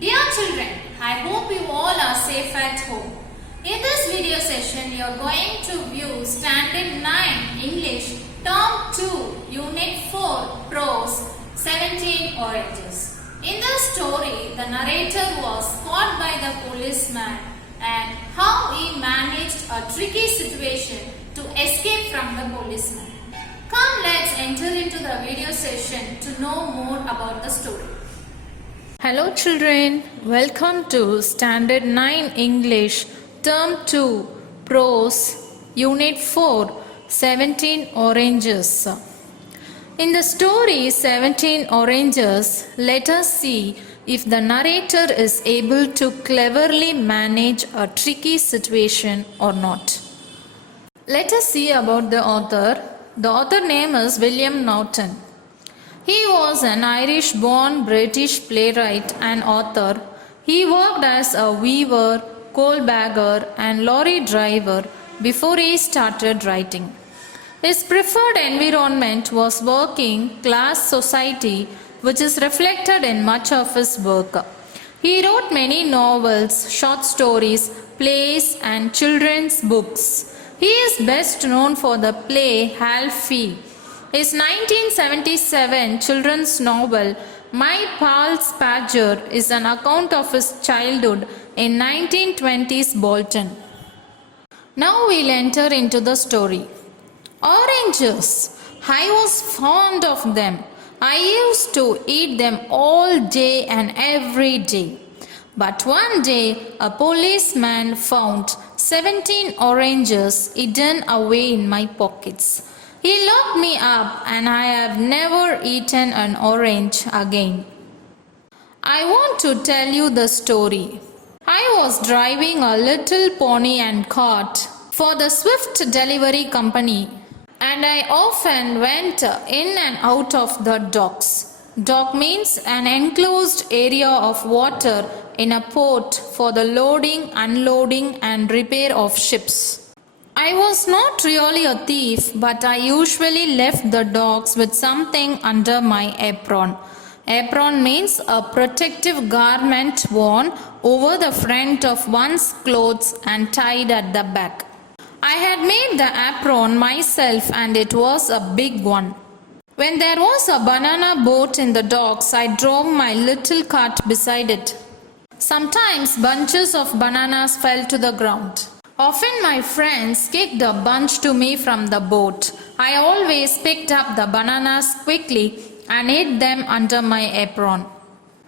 Dear children, I hope you all are safe at home. In this video session, you are going to view Standard 9 English Term 2 Unit 4 Prose 17 Oranges. In the story, the narrator was caught by the policeman and how he managed a tricky situation to escape from the policeman. Come, let's enter into the video session to know more about the story. Hello children, welcome to Standard 9 English Term 2 Prose Unit 4 17 Oranges. In the story 17 Oranges, let us see if the narrator is able to cleverly manage a tricky situation or not. Let us see about the author. The author name is William Norton. He was an Irish-born British playwright and author. He worked as a weaver, coal bagger and lorry driver before he started writing. His preferred environment was working class society, which is reflected in much of his work. He wrote many novels, short stories, plays and children's books. He is best known for the play Alfie. His 1977 children's novel My Pal Spadger is an account of his childhood in 1920s Bolton. Now we'll enter into the story. Oranges. I was fond of them. I used to eat them all day and every day. But one day a policeman found 17 oranges hidden away in my pockets. He locked me up and I have never eaten an orange again. I want to tell you the story. I was driving a little pony and cart for the Swift Delivery Company and I often went in and out of the docks. Dock means an enclosed area of water in a port for the loading, unloading and repair of ships. I was not really a thief, but I usually left the dogs with something under my apron. Apron means a protective garment worn over the front of one's clothes and tied at the back. I had made the apron myself and it was a big one. When there was a banana boat in the docks, I drove my little cart beside it. Sometimes bunches of bananas fell to the ground. Often my friends kicked a bunch to me from the boat. I always picked up the bananas quickly and ate them under my apron.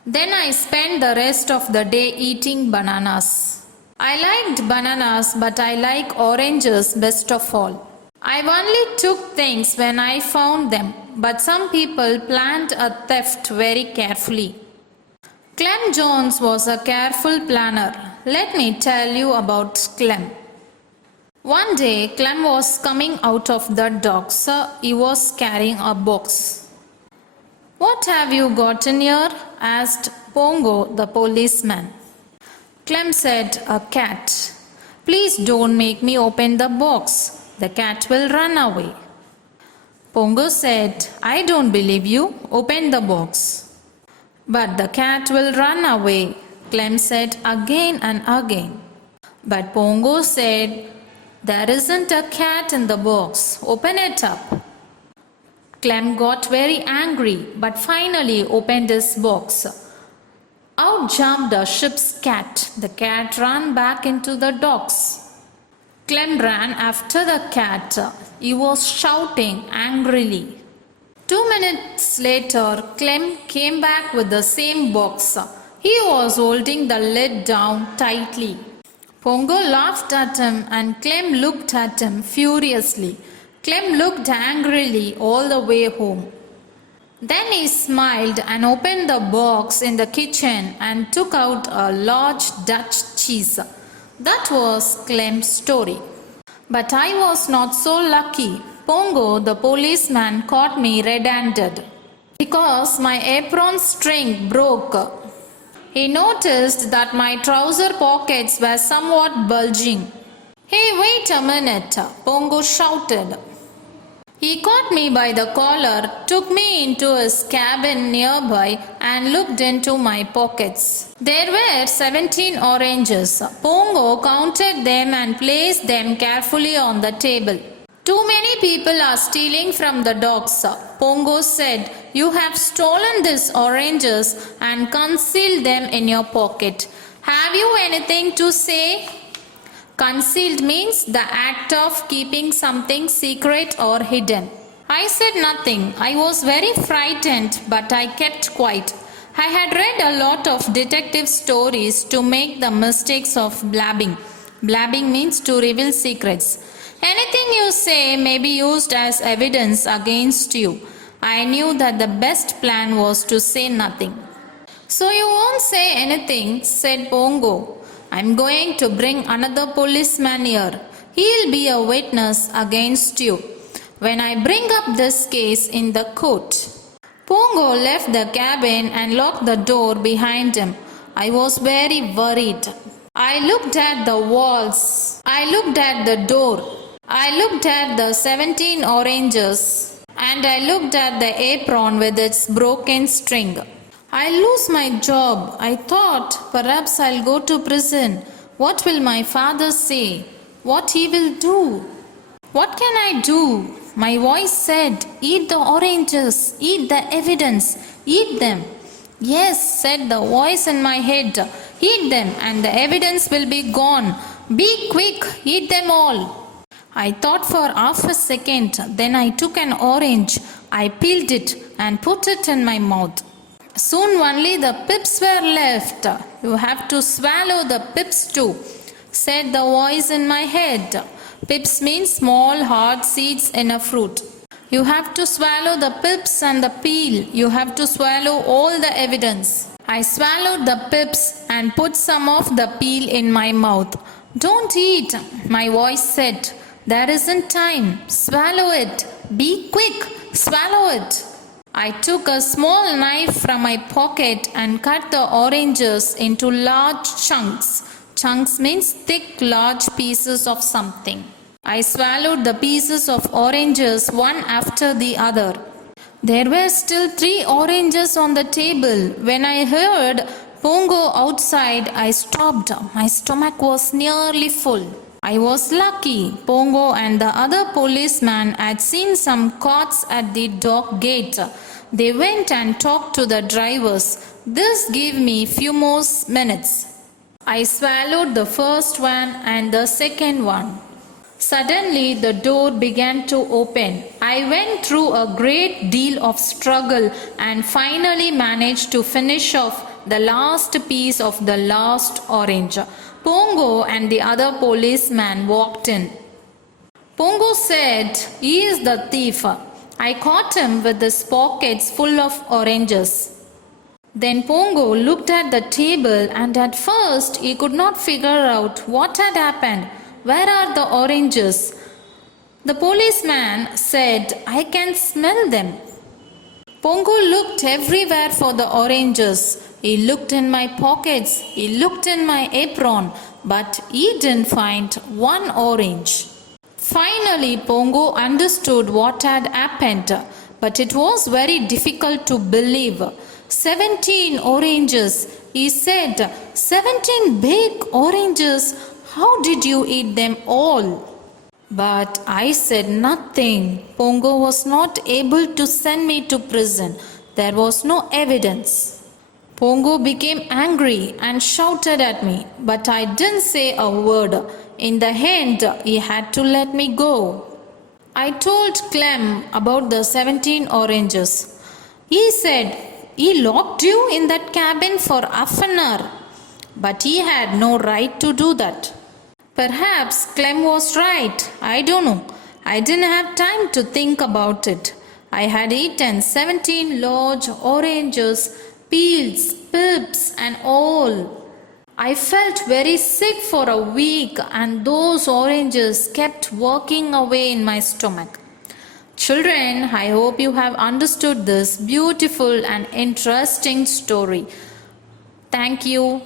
Then I spent the rest of the day eating bananas. I liked bananas, but I like oranges best of all. I only took things when I found them, but some people planned a theft very carefully. Clem Jones was a careful planner. Let me tell you about Clem. One day, Clem was coming out of the docks. He was carrying a box. "What have you got in here?" asked Pongo, the policeman. Clem said, "A cat." "Please don't make me open the box. The cat will run away." Pongo said, "I don't believe you. Open the box." "But the cat will run away," Clem said again and again. But Pongo said, "There isn't a cat in the box. Open it up." Clem got very angry but finally opened his box. Out jumped a ship's cat. The cat ran back into the docks. Clem ran after the cat. He was shouting angrily. 2 minutes later, Clem came back with the same box. He was holding the lid down tightly. Pongo laughed at him and Clem looked at him furiously. Clem looked angrily all the way home. Then he smiled and opened the box in the kitchen and took out a large Dutch cheese. That was Clem's story. But I was not so lucky. Pongo, the policeman, caught me red-handed because my apron string broke. He noticed that my trouser pockets were somewhat bulging. "Hey, wait a minute," Pongo shouted. He caught me by the collar, took me into his cabin nearby, and looked into my pockets. There were 17 oranges. Pongo counted them and placed them carefully on the table. Too many people are stealing from the dogs. Pongo said, "You have stolen these oranges and concealed them in your pocket. Have you anything to say?" Concealed means the act of keeping something secret or hidden. I said nothing. I was very frightened, but I kept quiet. I had read a lot of detective stories to make the mistakes of blabbing. Blabbing means to reveal secrets. Anything you say may be used as evidence against you. I knew that the best plan was to say nothing. "So you won't say anything," said Pongo. "I'm going to bring another policeman here. He'll be a witness against you when I bring up this case in the court." Pongo left the cabin and locked the door behind him. I was very worried. I looked at the walls. I looked at the door. I looked at the 17 oranges. And I looked at the apron with its broken string. "I'll lose my job," I thought. "Perhaps I'll go to prison. What will my father say? What he will do? What can I do?" My voice said, "Eat the oranges. Eat the evidence. Eat them." "Yes," said the voice in my head. "Eat them and the evidence will be gone. Be quick. Eat them all." I thought for half a second. Then I took an orange. I peeled it and put it in my mouth. Soon only the pips were left. "You have to swallow the pips too," said the voice in my head. Pips means small hard seeds in a fruit. You have to swallow the pips and the peel. You have to swallow all the evidence. I swallowed the pips and put some of the peel in my mouth. "Don't eat," my voice said. "There isn't time. Swallow it. Be quick. Swallow it." I took a small knife from my pocket and cut the oranges into large chunks. Chunks means thick, large pieces of something. I swallowed the pieces of oranges one after the other. There were still 3 oranges on the table. When I heard Pongo outside, I stopped. My stomach was nearly full. I was lucky. Pongo and the other policeman had seen some carts at the dock gate. They went and talked to the drivers. This gave me few more minutes. I swallowed the first one and the second one. Suddenly the door began to open. I went through a great deal of struggle and finally managed to finish off the last piece of the last orange. Pongo and the other policeman walked in. Pongo said, "He is the thief. I caught him with his pockets full of oranges." Then Pongo looked at the table and at first he could not figure out what had happened. "Where are the oranges?" The policeman said, "I can smell them." Pongo looked everywhere for the oranges. He looked in my pockets. He looked in my apron. But he didn't find one orange. Finally, Pongo understood what had happened. But it was very difficult to believe. 17 oranges. He said, 17 big oranges. How did you eat them all? But I said nothing. Pongo was not able to send me to prison. There was no evidence. Pongo became angry and shouted at me, but I didn't say a word. In the end, he had to let me go. I told Clem about the 17 oranges. He said, "He locked you in that cabin for half an hour." But he had no right to do that. Perhaps Clem was right. I don't know. I didn't have time to think about it. I had eaten 17 large oranges, peels, pips and all. I felt very sick for a week and those oranges kept working away in my stomach. Children, I hope you have understood this beautiful and interesting story. Thank you.